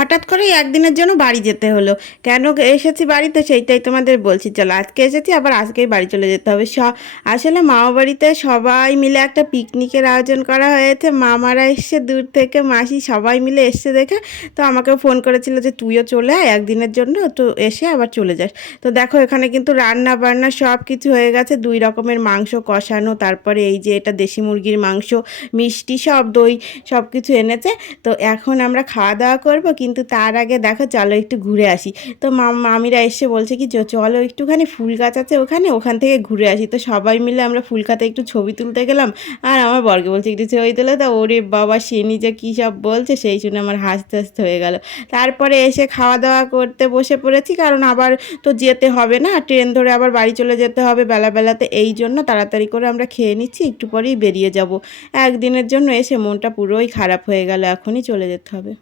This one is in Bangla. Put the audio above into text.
হঠাৎ করে একদিনের জন্য বাড়ি যেতে হলো। কেন এসেছি বাড়িতে সেইটাই তোমাদের বলছি। চলো, আজকে এসেছি, আবার আজকেই বাড়ি চলে যেতে হবে। আসলে মামা বাড়িতে সবাই মিলে একটা পিকনিকের আয়োজন করা হয়েছে। মামারা এসছে দূর থেকে, মাসি সবাই মিলে এসছে দেখে তো আমাকেও ফোন করেছিল যে তুইও চলে আয় একদিনের জন্য, তো এসে আবার চলে যাস। তো দেখো এখানে কিন্তু রান্না বান্না সব কিছু হয়ে গেছে, 2 রকমের মাংস কষানো, তারপরে এই যে এটা দেশি মুরগির মাংস, মিষ্টি সব, দই সব কিছু এনেছে। তো এখন আমরা খাওয়া দাওয়া করব, কিন্তু তার আগে দেখো চলো একটু ঘুরে আসি। তো মামিরা এসে বলছে কি চলো একটুখানি ফুল গাছ আছে ওখান থেকে ঘুরে আসি। তো সবাই মিলে আমরা ফুল খাতে একটু ছবি তুলতে গেলাম। আর আমার বরকে বলছে একটু ছবি তুলে দাও। ওরে বাবা, সে নিজে কী সব বলছে, সেই শুনে আমার হাসতে হাসতে হয়ে গেল। তারপরে এসে খাওয়া দাওয়া করতে বসে পড়েছি, কারণ আবার তো যেতে হবে না, ট্রেন ধরে আবার বাড়ি চলে যেতে হবে বেলাতে। এই জন্য তাড়াতাড়ি করে আমরা খেয়ে নিচ্ছি, একটু পরেই বেরিয়ে যাব। একদিনের জন্য এসে মনটা পুরোই খারাপ হয়ে গেল, এখনই চলে যেতে হবে।